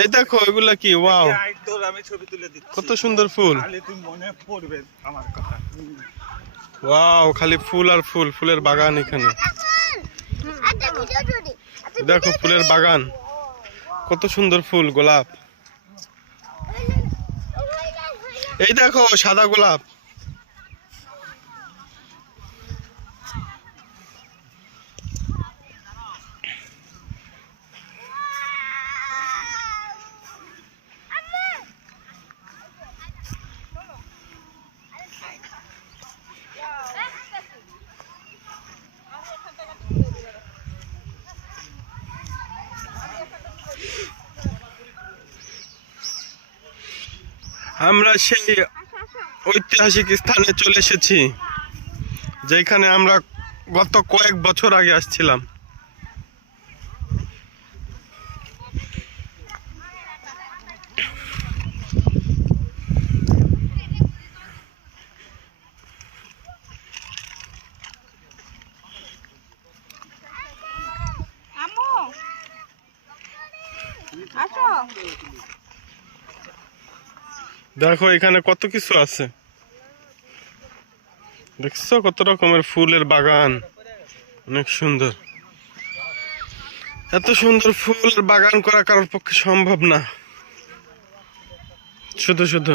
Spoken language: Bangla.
এই দেখো এগুলা কি, ওয়াও আমি ছবি তুলে দিচ্ছি। কত সুন্দর ফুল। তুই মনে পড়বে আমার কথা। ওয়াও, খালি ফুল আর ফুল, ফুলের বাগান এখানে। দেখো ফুলের বাগান, কত সুন্দর ফুল, গোলাপ। এই দেখো সাদা গোলাপ। আমরা সেই ঐতিহাসিক স্থানে চলে এসেছি, যেখানে আমরা গত কয়েক বছর আগে আসছিলাম। দেখো এখানে কত কিছু আছে, দেখছো কত রকমের ফুলের বাগান, অনেক সুন্দর। এত সুন্দর ফুলের বাগান করা কারোর পক্ষে সম্ভব না, শুধু শুধু